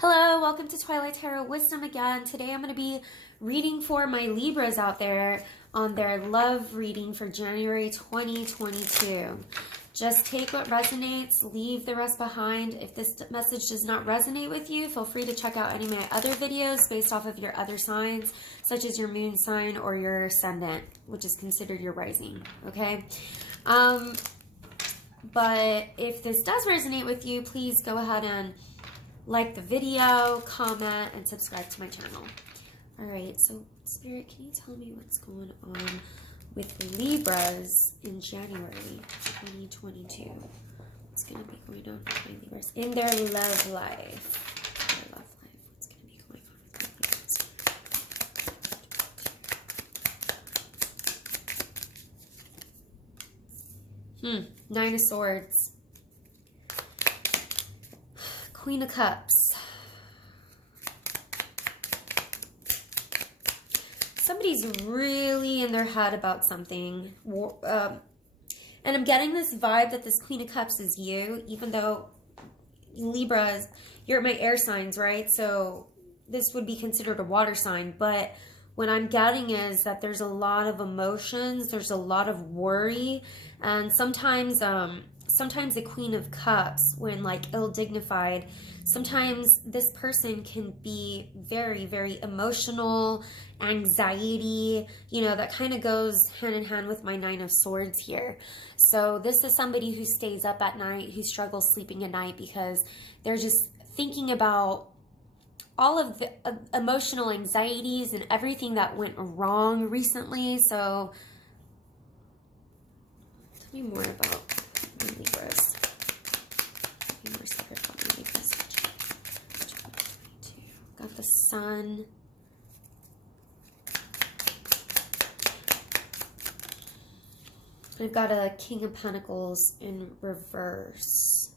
Hello, welcome to Twilight Tarot Wisdom again. Today I'm going to be reading for my Libras out there on their love reading for January 2022. Just take what resonates, leave the rest behind. If this message does not resonate with you, feel free to check out any of my other videos based off of your other signs, such as your moon sign or your ascendant, which is considered your rising, okay? But if this does resonate with you, please go ahead and like the video, comment, and subscribe to my channel. All right, so Spirit, can you tell me what's going on with the Libras in January 2022? What's going to be going on with my Libras in their love life? Their love life. What's going to be going on with my Libras? Nine of Swords. Queen of Cups. Somebody's really in their head about something. And I'm getting this vibe that this Queen of Cups is you, even though Libra, you're my air signs, right? So this would be considered a water sign. But what I'm getting is that there's a lot of emotions. There's a lot of worry. And sometimes the Queen of Cups, when like ill-dignified, sometimes this person can be very, very emotional, anxiety, you know, that kind of goes hand in hand with my Nine of Swords here. So this is somebody who stays up at night, who struggles sleeping at night because they're just thinking about all of the emotional anxieties and everything that went wrong recently. So tell me more about Libras. More secret about my Libras. Got the Sun. I've got a King of Pentacles in reverse.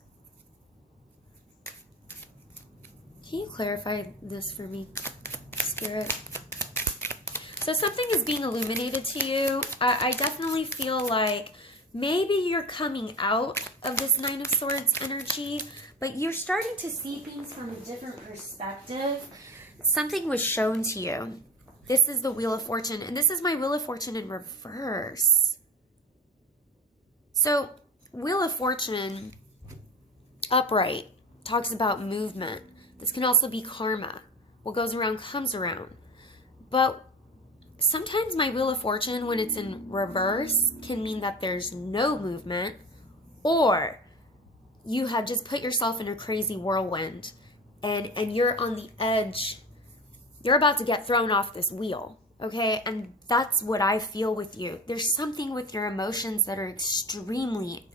Can you clarify this for me, Spirit? So something is being illuminated to you. I definitely feel like maybe you're coming out of this Nine of Swords energy, but you're starting to see things from a different perspective. Something was shown to you. This is the Wheel of Fortune, and this is my Wheel of Fortune in reverse. So, Wheel of Fortune, upright, talks about movement. This can also be karma. What goes around comes around. But sometimes my Wheel of Fortune, when it's in reverse, can mean that there's no movement, or you have just put yourself in a crazy whirlwind and you're on the edge. You're about to get thrown off this wheel, okay? And that's what I feel with you. There's something with your emotions that are extremely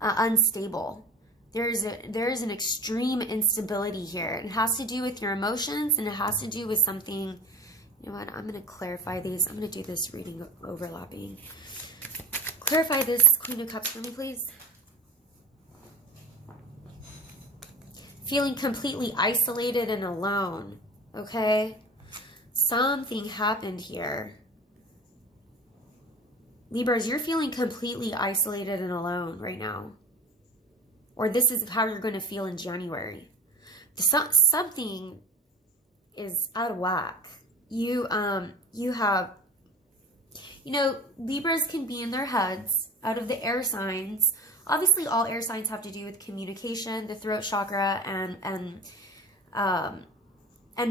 unstable. There's an extreme instability here. It has to do with your emotions, and it has to do with something. You know what? I'm going to clarify these. I'm going to do this reading overlapping. Clarify this Queen of Cups for me, please. Feeling completely isolated and alone, okay? Something happened here. Libras, you're feeling completely isolated and alone right now. Or this is how you're going to feel in January. Something is out of whack. You have, you know, Libras can be in their heads out of the air signs. Obviously, all air signs have to do with communication, the throat chakra, and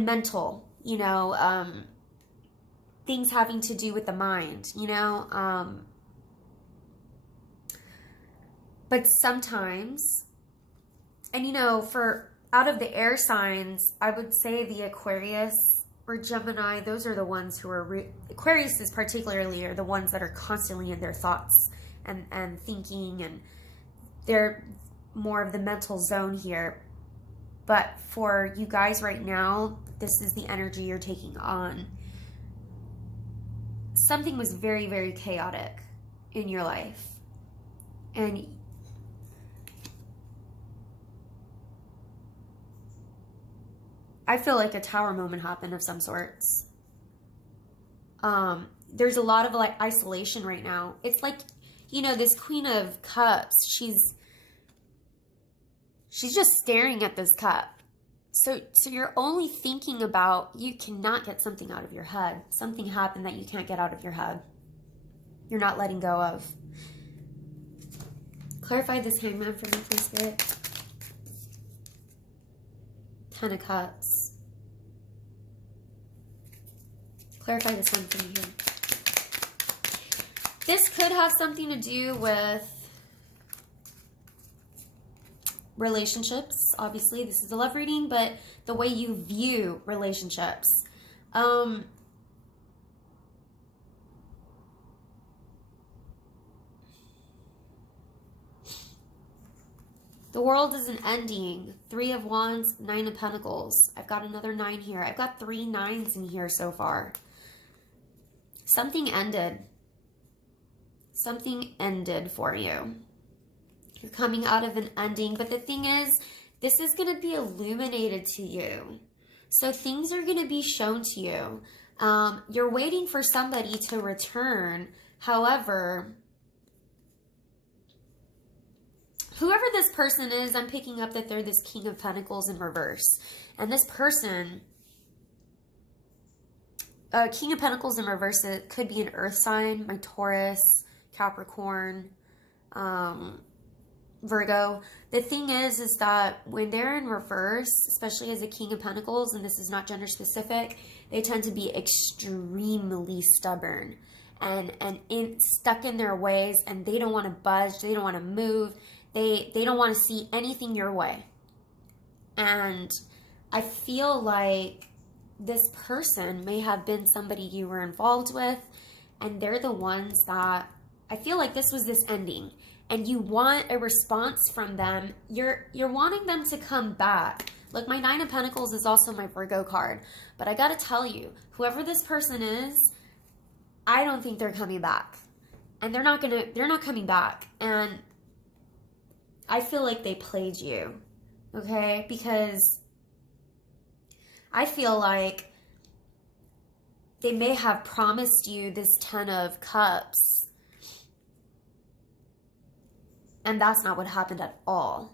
mental, you know, things having to do with the mind, you know. But sometimes, and you know, for out of the air signs, I would say the Aquarius or Gemini, those are the ones who are, Aquarius is particularly are the ones that are constantly in their thoughts and thinking, and they're more of the mental zone here. But for you guys right now, this is the energy you're taking on. Something was very, very chaotic in your life. And I feel like a tower moment happened of some sorts. There's a lot of like isolation right now. It's like, you know, this Queen of Cups, she's just staring at this cup. So you're only thinking about, you cannot get something out of your head. Something happened that you can't get out of your head. You're not letting go of. Clarify this Hangman for me, please, Spirit. Ten of Cups. Clarify this one for me here. This could have something to do with relationships. Obviously, this is a love reading, but the way you view relationships. The world is an ending. 3 of Wands, 9 of Pentacles. I've got another 9 here. I've got 3 9s in here so far. Something ended. Something ended for you. You're coming out of an ending. But the thing is, this is going to be illuminated to you. So things are going to be shown to you. You're waiting for somebody to return. However, whoever this person is, I'm picking up that they're this King of Pentacles in reverse. And this person, King of Pentacles in reverse, it could be an earth sign, my Taurus, Capricorn, Virgo. The thing is that when they're in reverse, especially as a King of Pentacles, and this is not gender specific, they tend to be extremely stubborn and stuck in their ways, and they don't want to budge, they don't want to move. They don't want to see anything your way. And I feel like this person may have been somebody you were involved with, and they're the ones that, I feel like this was this ending, and you want a response from them. You're wanting them to come back. Look, my 9 of Pentacles is also my Virgo card, but I got to tell you, whoever this person is, I don't think they're coming back. And they're not coming back. And I feel like they played you, okay? Because I feel like they may have promised you this 10 of Cups, and that's not what happened at all.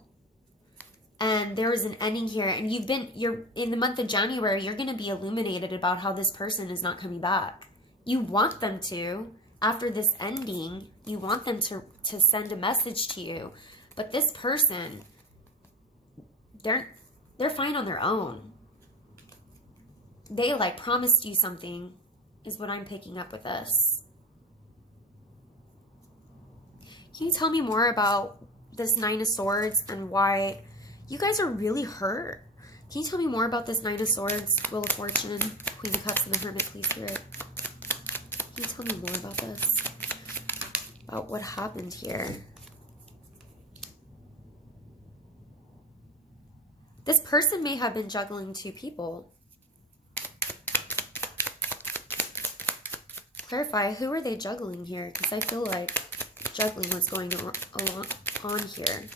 And there is an ending here, and you're in the month of January, you're going to be illuminated about how this person is not coming back. You want them to. After this ending, you want them to send a message to you. But this person, they're fine on their own. They like promised you something, is what I'm picking up with this. Can you tell me more about this 9 of Swords and why you guys are really hurt? Can you tell me more about this 9 of Swords, Wheel of Fortune, Queen of Cups, and the Hermit, please, Spirit? Can you tell me more about this? About what happened here? This person may have been juggling 2 people. Clarify, who are they juggling here? Because I feel like juggling was going on here.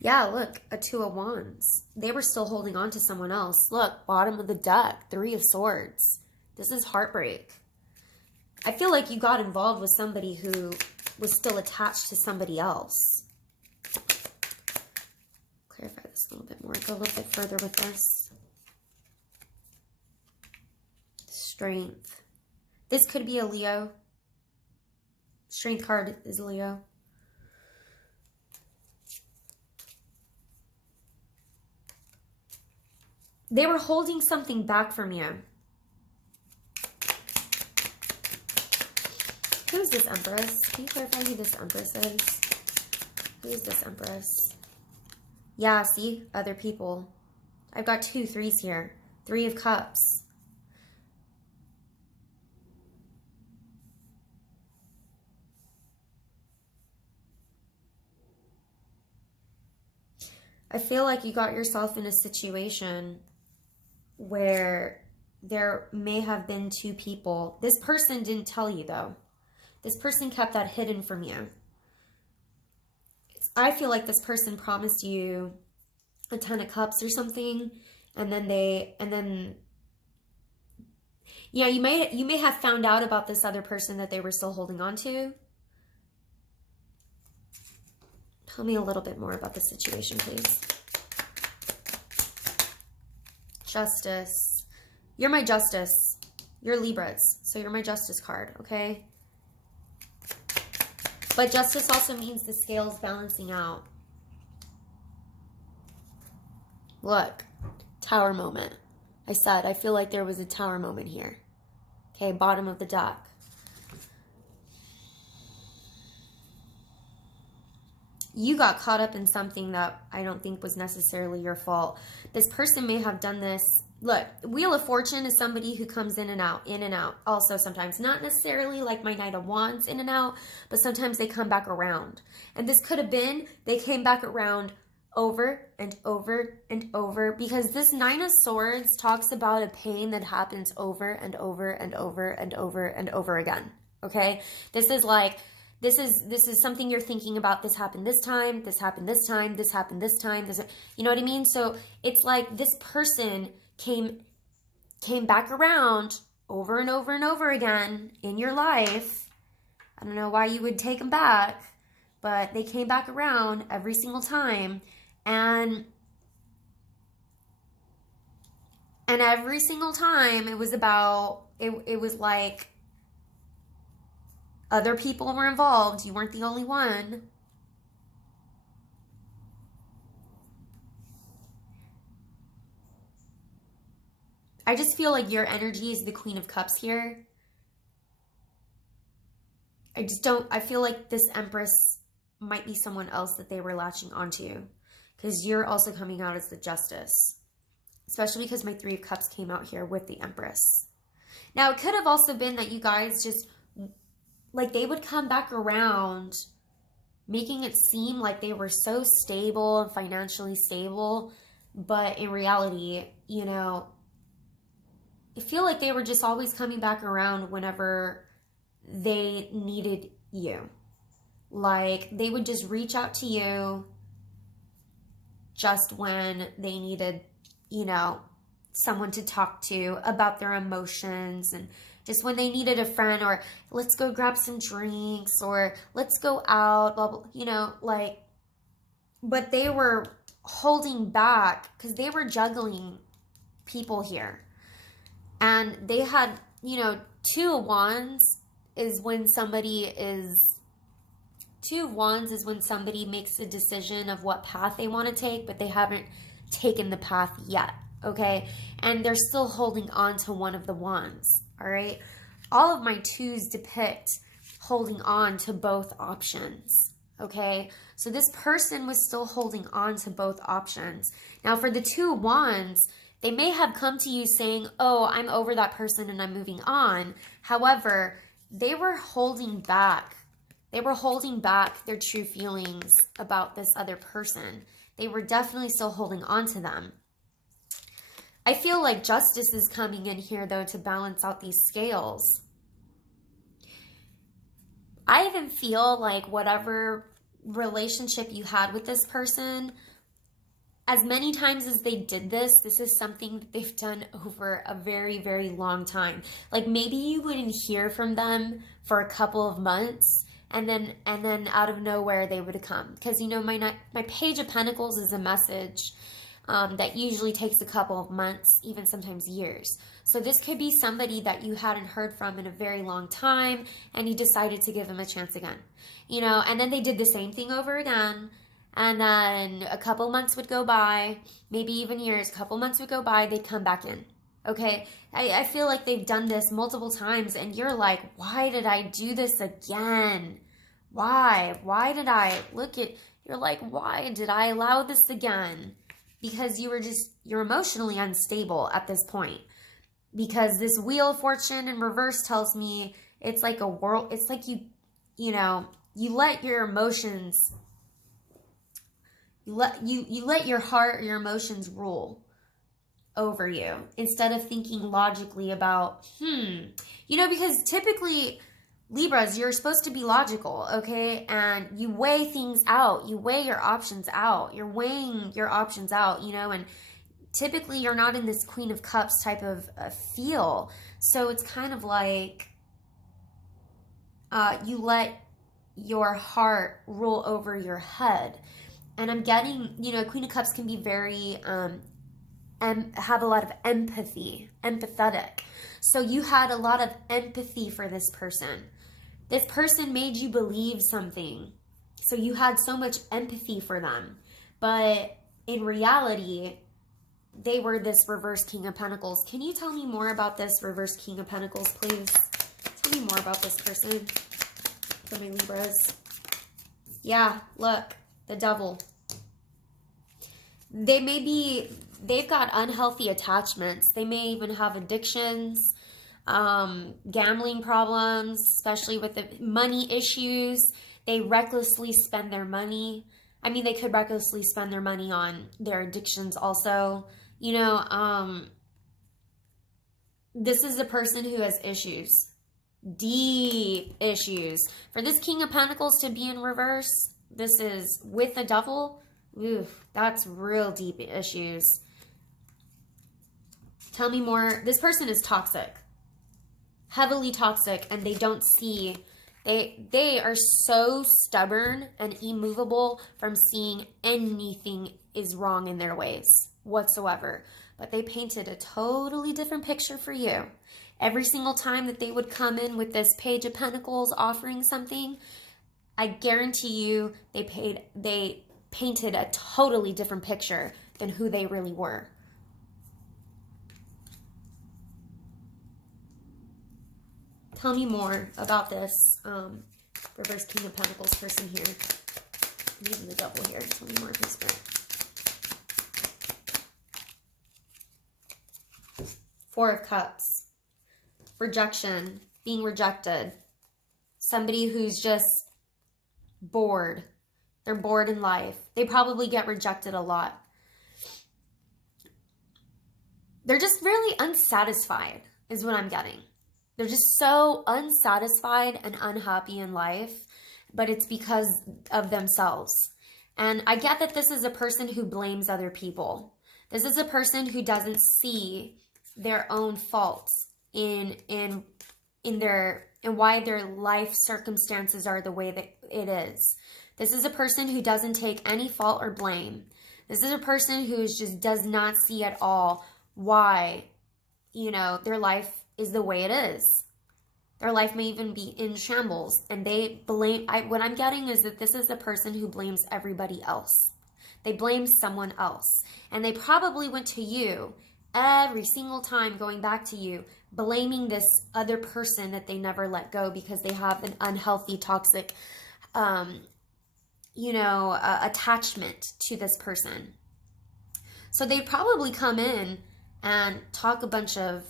Yeah, look, a 2 of Wands. They were still holding on to someone else. Look, bottom of the deck, 3 of Swords. This is heartbreak. I feel like you got involved with somebody who was still attached to somebody else. Clarify this a little bit more. Go a little bit further with this. Strength. This could be a Leo. Strength card is Leo. They were holding something back from you. Who's this Empress? Can you clarify who this Empress is? Who is this Empress? Yeah, see? Other people. I've got 2 3s here. 3 of Cups. I feel like you got yourself in a situation where there may have been 2 people. This person didn't tell you, though. This person kept that hidden from you. I feel like this person promised you a 10 of Cups or something, and then yeah, you may have found out about this other person that they were still holding on to. Tell me a little bit more about the situation, please. Justice. You're my Justice. You're Libras, so you're my Justice card, okay? But Justice also means the scales balancing out. Look, Tower moment. I said, I feel like there was a Tower moment here. Okay, bottom of the deck. You got caught up in something that I don't think was necessarily your fault. This person may have done this. Look, Wheel of Fortune is somebody who comes in and out, in and out. Also sometimes, not necessarily like my Knight of Wands in and out, but sometimes they come back around. And this could have been, they came back around over and over and over, because this Nine of Swords talks about a pain that happens over and over and over and over and over again. Okay? This is like, this is something you're thinking about. This happened this time, this happened this time, this happened this time, this, you know what I mean? So it's like this person came back around over and over and over again in your life. I don't know why you would take them back, but they came back around every single time. And every single time it was about, it was like other people were involved. You weren't the only one. I just feel like your energy is the Queen of Cups here. I feel like this Empress might be someone else that they were latching onto, because you're also coming out as the Justice, especially because my Three of Cups came out here with the Empress. Now, it could have also been that you guys just, like, they would come back around making it seem like they were so stable and financially stable, but in reality, you know, I feel like they were just always coming back around whenever they needed you. Like, they would just reach out to you just when they needed, you know, someone to talk to about their emotions, and just when they needed a friend, or let's go grab some drinks, or let's go out, blah, blah, you know, like, but they were holding back because they were juggling people here. And they had, you know, Two of Wands is when somebody makes a decision of what path they want to take, but they haven't taken the path yet, okay? And they're still holding on to one of the wands, all right? All of my twos depict holding on to both options, okay? So this person was still holding on to both options. Now, for the Two of Wands, they may have come to you saying, oh, I'm over that person and I'm moving on. However, they were holding back. They were holding back their true feelings about this other person. They were definitely still holding on to them. I feel like Justice is coming in here, though, to balance out these scales. I even feel like whatever relationship you had with this person, as many times as they did this, this is something that they've done over a very, very long time. Like, maybe you wouldn't hear from them for a couple of months, and then out of nowhere they would come. Because, you know, my Page of Pentacles is a message that usually takes a couple of months, even sometimes years. So this could be somebody that you hadn't heard from in a very long time, and you decided to give them a chance again. You know, and then they did the same thing over again. And then a couple months would go by, maybe even years, a couple months would go by, they'd come back in, okay? I feel like they've done this multiple times, and you're like, why did I do this again? Why? Why did I? You're like, why did I allow this again? Because you're emotionally unstable at this point. Because this Wheel of Fortune in reverse tells me it's like a world, it's like you let your emotions, you let your heart, your emotions rule over you instead of thinking logically about, you know, because typically Libras, you're supposed to be logical, okay? And you weigh things out. You weigh your options out. You're weighing your options out, you know, and typically you're not in this Queen of Cups type of feel. So it's kind of like you let your heart rule over your head. And I'm getting, you know, Queen of Cups can be very have a lot of empathy, empathetic. So you had a lot of empathy for this person. This person made you believe something. So you had so much empathy for them. But in reality, they were this reverse King of Pentacles. Can you tell me more about this reverse King of Pentacles, please? Tell me more about this person for my Libras. Yeah, look, the Devil. They've got unhealthy attachments. They may even have addictions, gambling problems, especially with the money issues. They recklessly spend their money. I mean, they could recklessly spend their money on their addictions also. You know, this is a person who has issues. Deep issues. For this King of Pentacles to be in reverse, this is with the Devil. Oof, that's real deep issues. Tell me more. This person is toxic. Heavily toxic, and they don't see. They are so stubborn and immovable from seeing anything is wrong in their ways whatsoever. But they painted a totally different picture for you. Every single time that they would come in with this Page of Pentacles offering something, I guarantee you they painted a totally different picture than who they really were. Tell me more about this reverse King of Pentacles person here. I'm using the Devil here. Tell me more, please, Spirit. Four of Cups. Rejection. Being rejected. Somebody who's just bored. They're bored in life. They probably get rejected a lot. They're just really unsatisfied, is what I'm getting. They're just so unsatisfied and unhappy in life, but it's because of themselves. And I get that this is a person who blames other people. This is a person who doesn't see their own faults in why their life circumstances are the way that it is. This is a person who doesn't take any fault or blame. This is a person who just does not see at all why, you know, their life is the way it is. Their life may even be in shambles, and they blame. What I'm getting is that this is a person who blames everybody else. They blame someone else, and they probably went to you every single time, going back to you, blaming this other person that they never let go because they have an unhealthy, toxic, attachment to this person. So they'd probably come in and talk a bunch of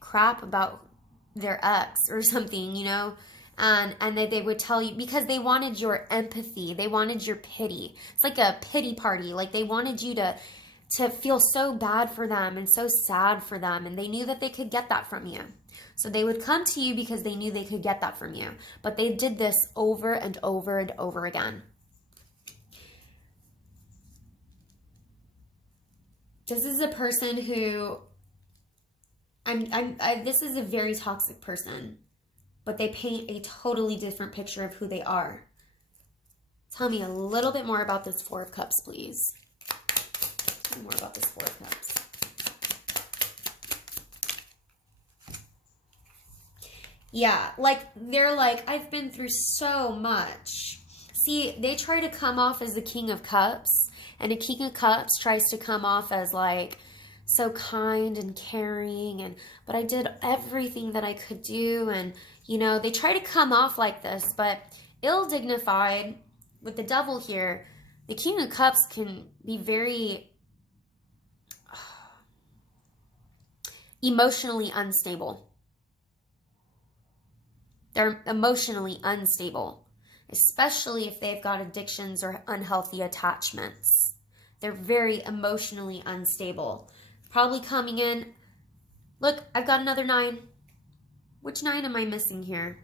crap about their ex or something, you know, and they would tell you because they wanted your empathy. They wanted your pity. It's like a pity party. Like they wanted you to feel so bad for them and so sad for them, and they knew that they could get that from you. So they would come to you because they knew they could get that from you. But they did this over and over and over again. This is a person who this is a very toxic person, but they paint a totally different picture of who they are. Tell me a little bit more about this Four of Cups, please. Tell me more about this Four of Cups. Yeah, like, they're like, I've been through so much. See, they try to come off as the King of Cups, and a King of Cups tries to come off as, like, so kind and caring, but I did everything that I could do, and, you know, they try to come off like this, but ill-dignified with the Devil here. The King of Cups can be very emotionally unstable. They're emotionally unstable, especially if they've got addictions or unhealthy attachments. They're very emotionally unstable. Probably coming in, look, I've got another 9. Which 9 am I missing here?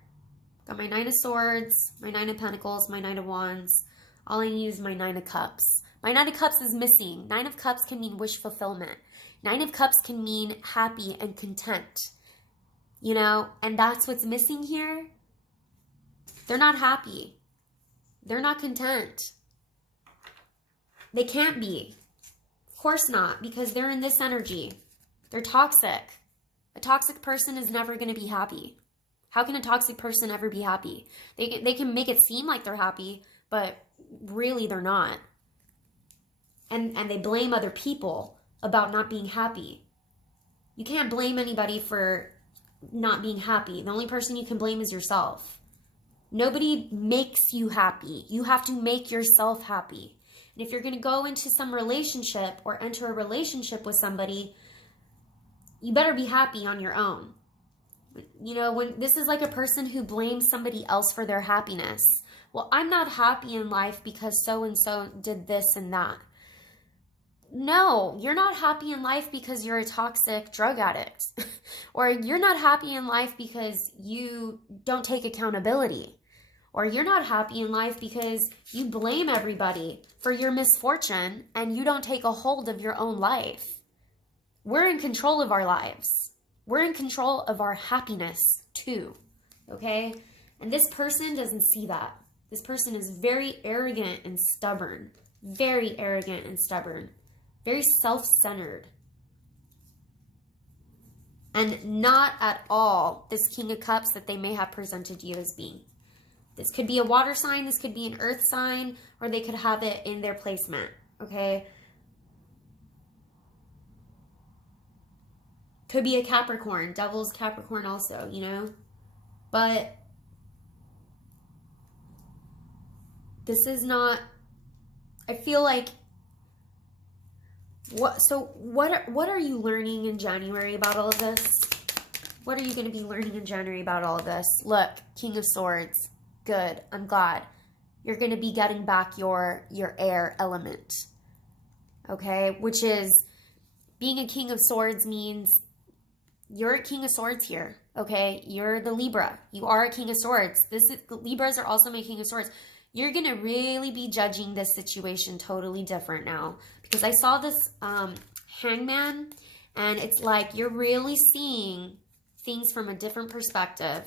Got my 9 of Swords, my 9 of Pentacles, my 9 of Wands. All I need is my 9 of Cups. My 9 of Cups is missing. 9 of Cups can mean wish fulfillment. 9 of Cups can mean happy and content. You know, and that's what's missing here. They're not happy. They're not content. They can't be. course not, because they're in this energy. They're toxic. A toxic person is never going to be happy. How can a toxic person ever be happy? They can make it seem like they're happy, but really they're not. And they blame other people about not being happy. You can't blame anybody for not being happy. The only person you can blame is yourself. Nobody makes you happy. You have to make yourself happy. And if you're going to go into some relationship or enter a relationship with somebody, you better be happy on your own. You know, when this is like a person who blames somebody else for their happiness. Well, I'm not happy in life because so-and-so did this and that. No, you're not happy in life because you're a toxic drug addict. Or you're not happy in life because you don't take accountability. Or you're not happy in life because you blame everybody for your misfortune and you don't take a hold of your own life. We're in control of our lives. We're in control of our happiness too, okay? And this person doesn't see that. This person is very arrogant and stubborn. Very arrogant and stubborn. Very self-centered. And not at all this King of Cups that they may have presented you as being. This could be a water sign, this could be an earth sign, or they could have it in their placement, okay? Could be a Capricorn, Devil's Capricorn also, you know? But this is not, I feel like, what are you learning in January about all of this? What are you going to be learning in January about all of this? Look, King of Swords. Good. I'm glad. You're going to be getting back your air element. Okay? Which is, being a King of Swords means you're a King of Swords here. Okay? You're the Libra. You are a King of Swords. Libras are also my King of Swords. You're going to really be judging this situation totally different now. Because I saw this hangman, and it's like you're really seeing things from a different perspective.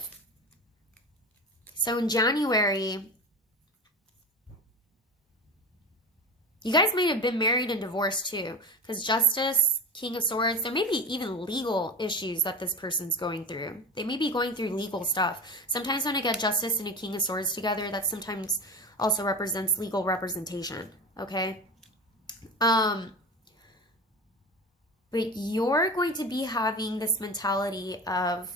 So in January, you guys might have been married and divorced too. Because Justice, King of Swords, there may be even legal issues that this person's going through. They may be going through legal stuff. Sometimes when I get Justice and a King of Swords together, that sometimes also represents legal representation. Okay? But you're going to be having this mentality of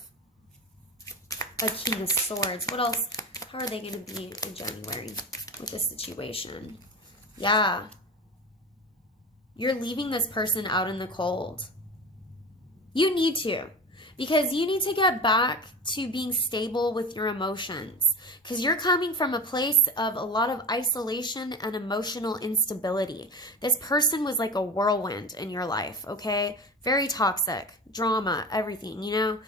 a King of Swords. What else? How are they going to be in January with this situation? Yeah. You're leaving this person out in the cold. You need to. Because you need to get back to being stable with your emotions. Because you're coming from a place of a lot of isolation and emotional instability. This person was like a whirlwind in your life, okay? Very toxic, drama, everything, you know?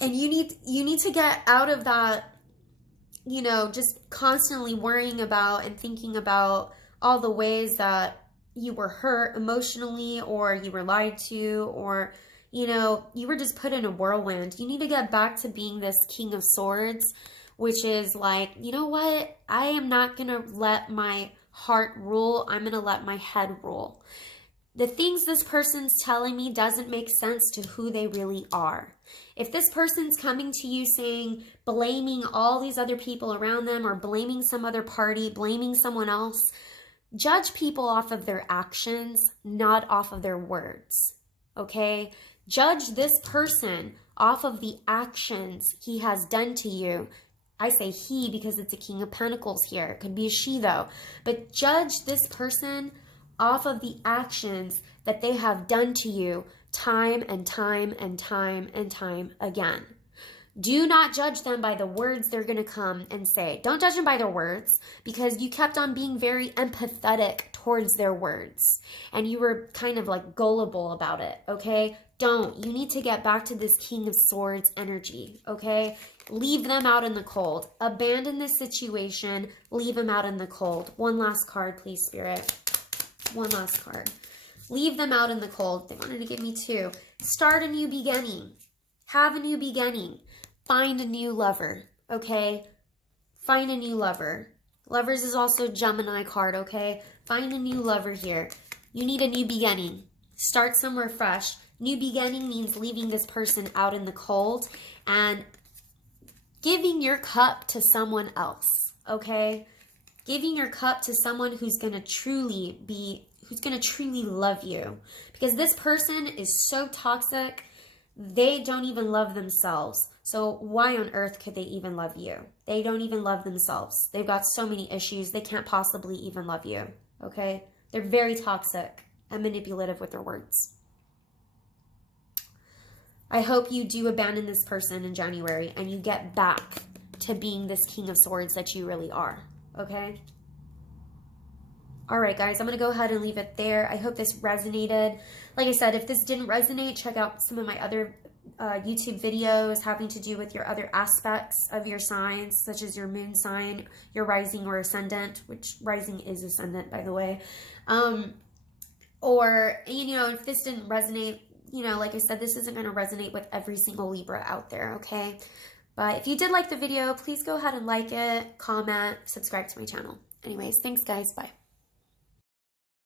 And you need to get out of that, you know, just constantly worrying about and thinking about all the ways that you were hurt emotionally, or you were lied to, or, you know, you were just put in a whirlwind. You need to get back to being this King of Swords, which is like, you know what? I am not going to let my heart rule. I'm going to let my head rule. The things this person's telling me doesn't make sense to who they really are. If this person's coming to you saying, blaming all these other people around them, or blaming some other party, blaming someone else, judge people off of their actions, not off of their words. Okay? Judge this person off of the actions he has done to you. I say he because it's a King of Pentacles here. It could be a she though. But judge this person off of the actions that they have done to you time and time and time and time again. Do not judge them by the words they're going to come and say. Don't judge them by their words, because you kept on being very empathetic towards their words. And you were kind of like gullible about it, okay? Don't. You need to get back to this King of Swords energy, okay? Leave them out in the cold. Abandon this situation. Leave them out in the cold. One last card, please, Spirit. One last card. Leave them out in the cold. They wanted to give me two. Start a new beginning. Have a new beginning. Find a new lover, okay? Find a new lover. Lovers is also a Gemini card, okay? Find a new lover here. You need a new beginning. Start somewhere fresh. New beginning means leaving this person out in the cold and giving your cup to someone else, okay? Giving your cup to someone who's going to truly love you. Because this person is so toxic, they don't even love themselves. So why on earth could they even love you? They don't even love themselves. They've got so many issues. They can't possibly even love you, okay? They're very toxic and manipulative with their words. I hope you do abandon this person in January and you get back to being this King of Swords that you really are, okay? All right, guys, I'm going to go ahead and leave it there. I hope this resonated. Like I said, if this didn't resonate, check out some of my other YouTube videos having to do with your other aspects of your signs, such as your moon sign, your rising or ascendant, which rising is ascendant, by the way. Or, you know, if this didn't resonate, you know, like I said, this isn't going to resonate with every single Libra out there, okay? But if you did like the video, please go ahead and like it, comment, subscribe to my channel. Anyways, thanks, guys. Bye.